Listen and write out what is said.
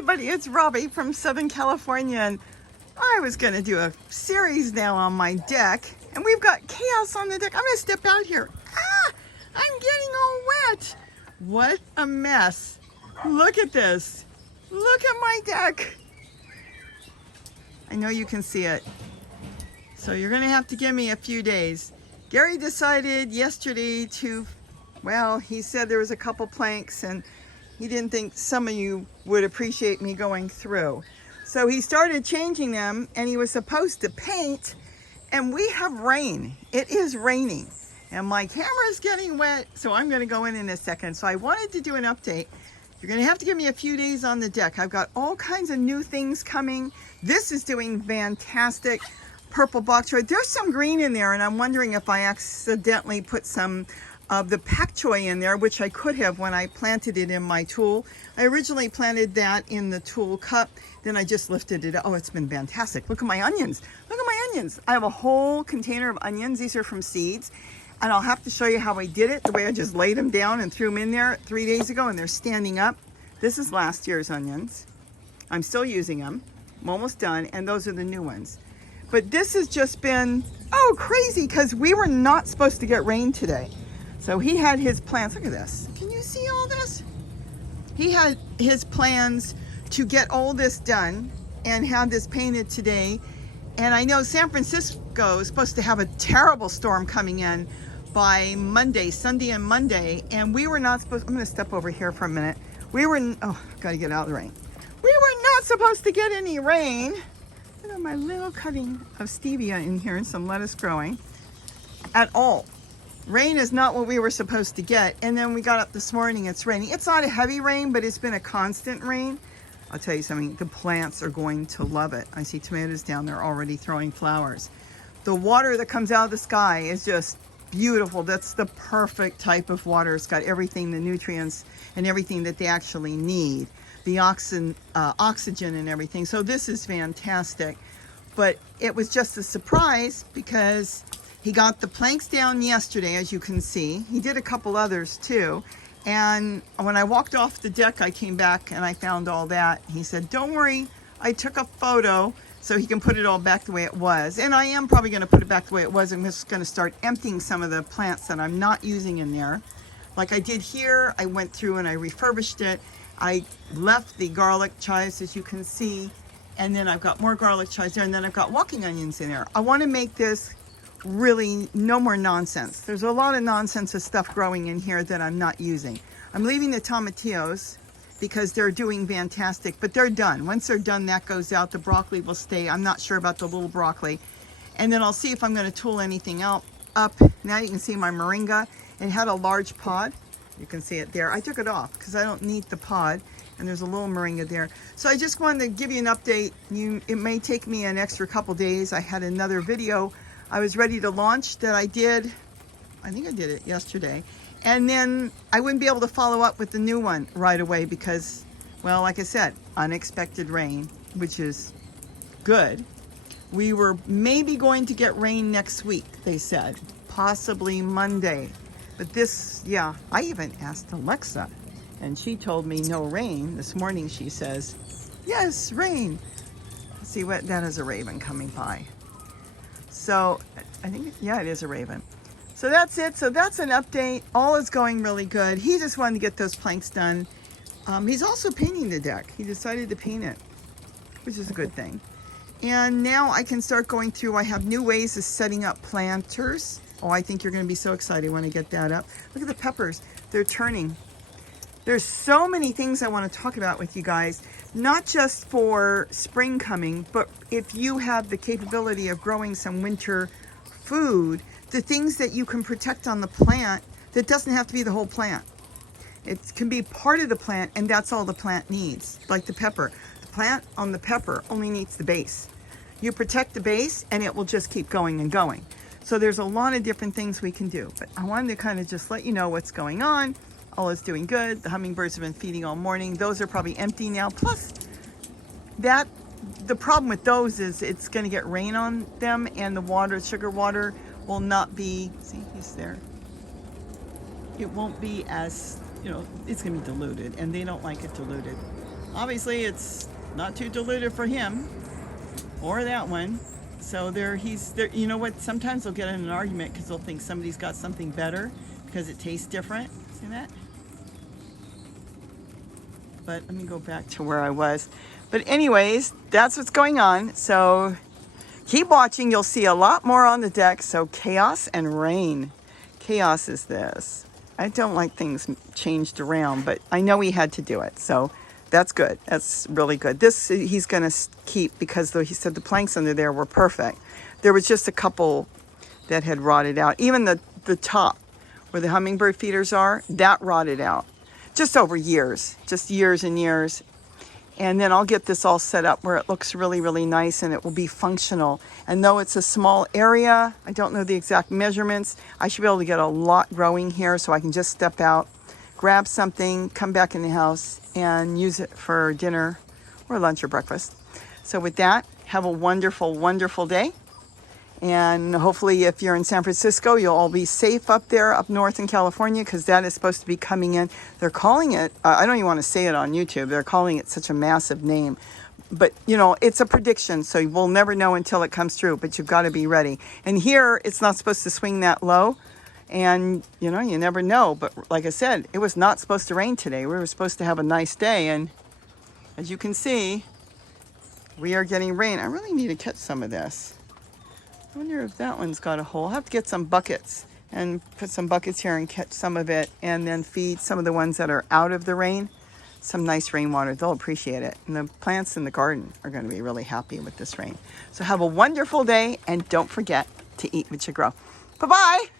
everybody, it's Robbie from Southern California, and I was going to do a series now on my deck, and we've got chaos on the deck. I'm going to step out here. Ah, I'm getting all wet. What a mess. Look at this. Look at my deck. I know you can see it. So you're going to have to give me a few days. Gary decided yesterday to, well, he said there was a couple planks and he didn't think some of you would appreciate me going through. So he started changing them, and he was supposed to paint, and we have rain. It is raining and my camera is getting wet, so I'm going to go in a second. So I wanted to do an update. You're going to have to give me a few days on the deck. I've got all kinds of new things coming. This is doing fantastic. Purple boxwood. There's some green in there, and I'm wondering if I accidentally put some of the pak choi in there, which I could have when I planted it in my tool. I originally planted that in the tool cup, then I just lifted it. Oh, it's been fantastic. Look at my onions. Look at my onions. I have a whole container of onions. These are from seeds, and I'll have to show you how I did it, the way I just laid them down and threw them in there 3 days ago, and they're standing up. This is last year's onions. I'm still using them. I'm almost done, and those are the new ones. But this has just been, oh, crazy, because we were not supposed to get rain today. So he had his plans. Look at this. Can you see all this? He had his plans to get all this done and have this painted today. And I know San Francisco is supposed to have a terrible storm coming in by Monday, Sunday and Monday. And we were not supposed, I'm going to step over here for a minute. We were, oh, got to get out of the rain. We were not supposed to get any rain. Look at my little cutting of stevia in here and some lettuce growing at all. Rain is not what we were supposed to get. And then we got up this morning, it's raining. It's not a heavy rain, but it's been a constant rain. I'll tell you something, the plants are going to love it. I see tomatoes down there already throwing flowers. The water that comes out of the sky is just beautiful. That's the perfect type of water. It's got everything, the nutrients and everything that they actually need. The oxygen and everything. So this is fantastic. But it was just a surprise because he got the planks down yesterday, as you can see. He did a couple others too. And when I walked off the deck, I came back and I found all that. He said, don't worry, I took a photo so he can put it all back the way it was. And I am probably going to put it back the way it was. I'm just going to start emptying some of the plants that I'm not using in there. Like I did here, I went through and I refurbished it. I left the garlic chives, as you can see, and then I've got more garlic chives there, and then I've got walking onions in there. I want to make this really no more nonsense. There's a lot of nonsense of stuff growing in here that I'm not using. I'm leaving the tomatillos because they're doing fantastic, but they're done. Once they're done, that goes out. The broccoli will stay. I'm not sure about the little broccoli. And then I'll see if I'm going to tool anything out up. Now you can see my moringa. It had a large pod. You can see it there. I took it off because I don't need the pod, and there's a little moringa there. So I just wanted to give you an update. It may take me an extra couple days. I had another video I was ready to launch that I did. I think I did it yesterday. And then I wouldn't be able to follow up with the new one right away because, well, like I said, unexpected rain, which is good. We were maybe going to get rain next week, they said, possibly Monday. But this, yeah, I even asked Alexa and she told me no rain. This morning she says, yes, rain. Let's see what, that is a raven coming by. So I think, yeah, it is a raven. So that's it. So that's an update. All is going really good. He just wanted to get those planks done. He's also painting the deck. He decided to paint it, which is a good thing. And now I can start going through. I have new ways of setting up planters. Oh, I think you're going to be so excited when I get that up. Look at the peppers. They're turning. There's so many things I want to talk about with you guys, not just for spring coming, but if you have the capability of growing some winter food, the things that you can protect on the plant that doesn't have to be the whole plant. It can be part of the plant, and that's all the plant needs, like the pepper. The plant on the pepper only needs the base. You protect the base, and it will just keep going and going. So there's a lot of different things we can do, but I wanted to kind of just let you know what's going on. All is doing good. The hummingbirds have been feeding all morning. Those are probably empty now. Plus, the problem with those is it's going to get rain on them, and the water, sugar water, will not be, see, he's there. It won't be as, you know, it's going to be diluted, and they don't like it diluted. Obviously, it's not too diluted for him or that one. So he's there. You know what? Sometimes they'll get in an argument because they'll think somebody's got something better because it tastes different. See that? But let me go back to where I was. But anyways, that's what's going on. So keep watching. You'll see a lot more on the deck. So chaos and rain. Chaos is this. I don't like things changed around, but I know he had to do it. So that's good. That's really good. This he's going to keep because though he said the planks under there were perfect. There was just a couple that had rotted out. Even the top where the hummingbird feeders are, that rotted out. Just over years. Just years and years. And then I'll get this all set up where it looks really, really nice and it will be functional. And though it's a small area, I don't know the exact measurements, I should be able to get a lot growing here so I can just step out, grab something, come back in the house and use it for dinner or lunch or breakfast. So with that, have a wonderful, wonderful day. And hopefully if you're in San Francisco, you'll all be safe up there, up north in California, because that is supposed to be coming in. They're calling it, I don't even want to say it on YouTube, they're calling it such a massive name. But, you know, it's a prediction, so we'll never know until it comes through, but you've got to be ready. And here, it's not supposed to swing that low, and, you know, you never know. But like I said, it was not supposed to rain today. We were supposed to have a nice day, and as you can see, we are getting rain. I really need to catch some of this. I wonder if that one's got a hole. I'll have to get some buckets and put some buckets here and catch some of it and then feed some of the ones that are out of the rain some nice rainwater. They'll appreciate it. And the plants in the garden are going to be really happy with this rain. So have a wonderful day and don't forget to eat what you grow. Bye-bye.